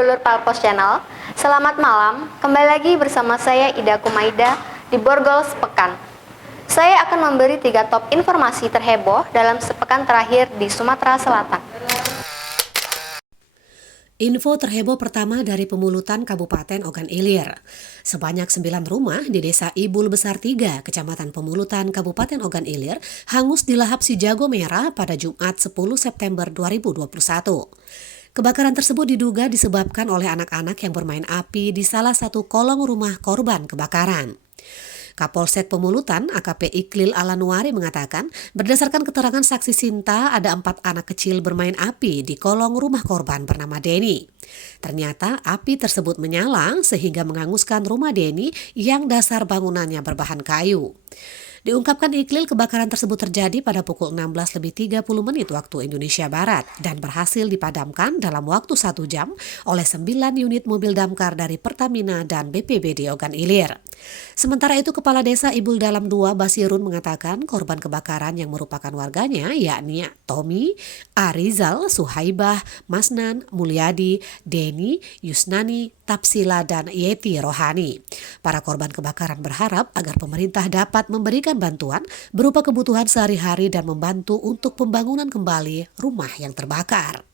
dulur Palpos Channel. Selamat malam, kembali lagi bersama saya Ida Kumaida di Borgol Sepekan. Saya akan memberi 3 top informasi terheboh dalam sepekan terakhir di Sumatera Selatan. Info terheboh pertama dari Pemulutan Kabupaten Ogan Ilir. Sebanyak 9 rumah di Desa Ibul Besar 3, Kecamatan Pemulutan, Kabupaten Ogan Ilir, hangus dilahap si jago merah pada Jumat 10 September 2021. Kebakaran tersebut diduga disebabkan oleh anak-anak yang bermain api di salah satu kolong rumah korban kebakaran. Kapolsek Pemulutan AKP Iklil Alanuari mengatakan, berdasarkan keterangan saksi Sinta, ada 4 anak kecil bermain api di kolong rumah korban bernama Denny. Ternyata api tersebut menyala sehingga menghanguskan rumah Denny yang dasar bangunannya berbahan kayu. Diungkapkan Iklil, kebakaran tersebut terjadi pada pukul 16.30 waktu Indonesia Barat dan berhasil dipadamkan dalam waktu 1 jam oleh 9 unit mobil damkar dari Pertamina dan BPBD Ogan Ilir. Sementara itu, Kepala Desa Ibul Dalam 2 Basirun mengatakan korban kebakaran yang merupakan warganya yakni Tommy, Arizal, Suhaibah, Masnan, Mulyadi, Denny, Yusnani, Tapsila, dan Yeti Rohani. Para korban kebakaran berharap agar pemerintah dapat memberikan bantuan berupa kebutuhan sehari-hari dan membantu untuk pembangunan kembali rumah yang terbakar.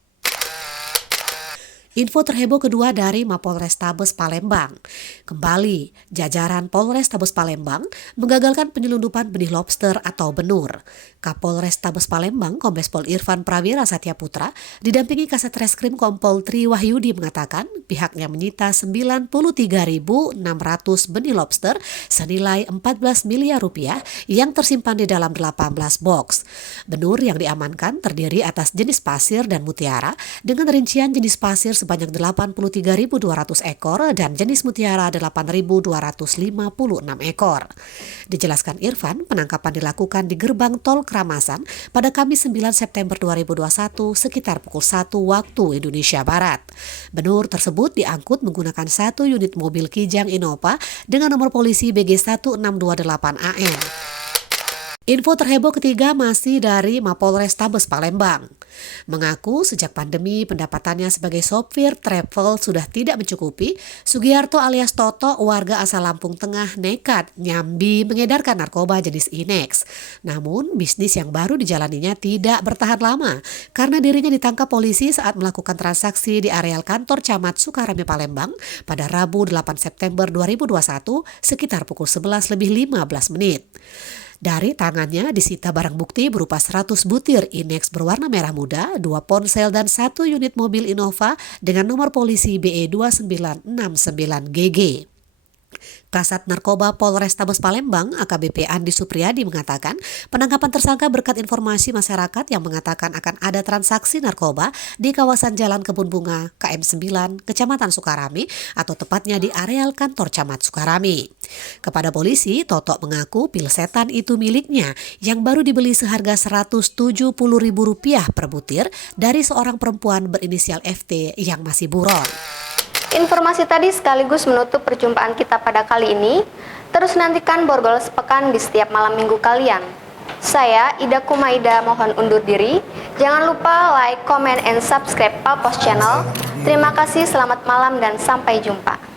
Info terheboh kedua dari Mapolrestabes Palembang. Kembali, jajaran Polrestabes Palembang menggagalkan penyelundupan benih lobster atau benur. Kapolrestabes Palembang, Kombes Pol Irfan Prawira Satyaputra, didampingi Kasat Reskrim Kompol Tri Wahyudi mengatakan pihaknya menyita 93.600 benih lobster senilai 14 miliar rupiah yang tersimpan di dalam 18 box. Benur yang diamankan terdiri atas jenis pasir dan mutiara dengan rincian jenis pasir sebanyak 83.200 ekor dan jenis mutiara 8.256 ekor. Dijelaskan Irfan, penangkapan dilakukan di gerbang tol Kramasan pada Kamis 9 September 2021 sekitar pukul 1 waktu Indonesia Barat. Benur tersebut diangkut menggunakan 1 unit mobil Kijang Innova dengan nomor polisi BG 1628 AM. Info terheboh ketiga masih dari Mapolrestabes Palembang. Mengaku sejak pandemi pendapatannya sebagai sopir travel sudah tidak mencukupi, Sugiarto alias Toto, warga asal Lampung Tengah, nekat nyambi mengedarkan narkoba jenis Inex. Namun bisnis yang baru dijalaninya tidak bertahan lama karena dirinya ditangkap polisi saat melakukan transaksi di areal kantor Camat Sukarame Palembang pada Rabu 8 September 2021 sekitar pukul 11:15. Dari tangannya disita barang bukti berupa 100 butir Inex berwarna merah muda, 2 ponsel dan 1 unit mobil Innova dengan nomor polisi BE 2969GG. Kasat Narkoba Polrestabes Palembang AKBP Andi Supriyadi mengatakan penangkapan tersangka berkat informasi masyarakat yang mengatakan akan ada transaksi narkoba di kawasan Jalan Kebun Bunga KM 9 Kecamatan Sukarame atau tepatnya di areal kantor Camat Sukarame. Kepada polisi, Toto mengaku pil setan itu miliknya yang baru dibeli seharga Rp170.000 per butir dari seorang perempuan berinisial FT yang masih buron. Informasi tadi sekaligus menutup perjumpaan kita pada kali ini. Terus nantikan Borgol Sepekan di setiap malam minggu kalian. Saya Ida Kumaida mohon undur diri. Jangan lupa like, comment, and subscribe Palpos Channel. Terima kasih, selamat malam dan sampai jumpa.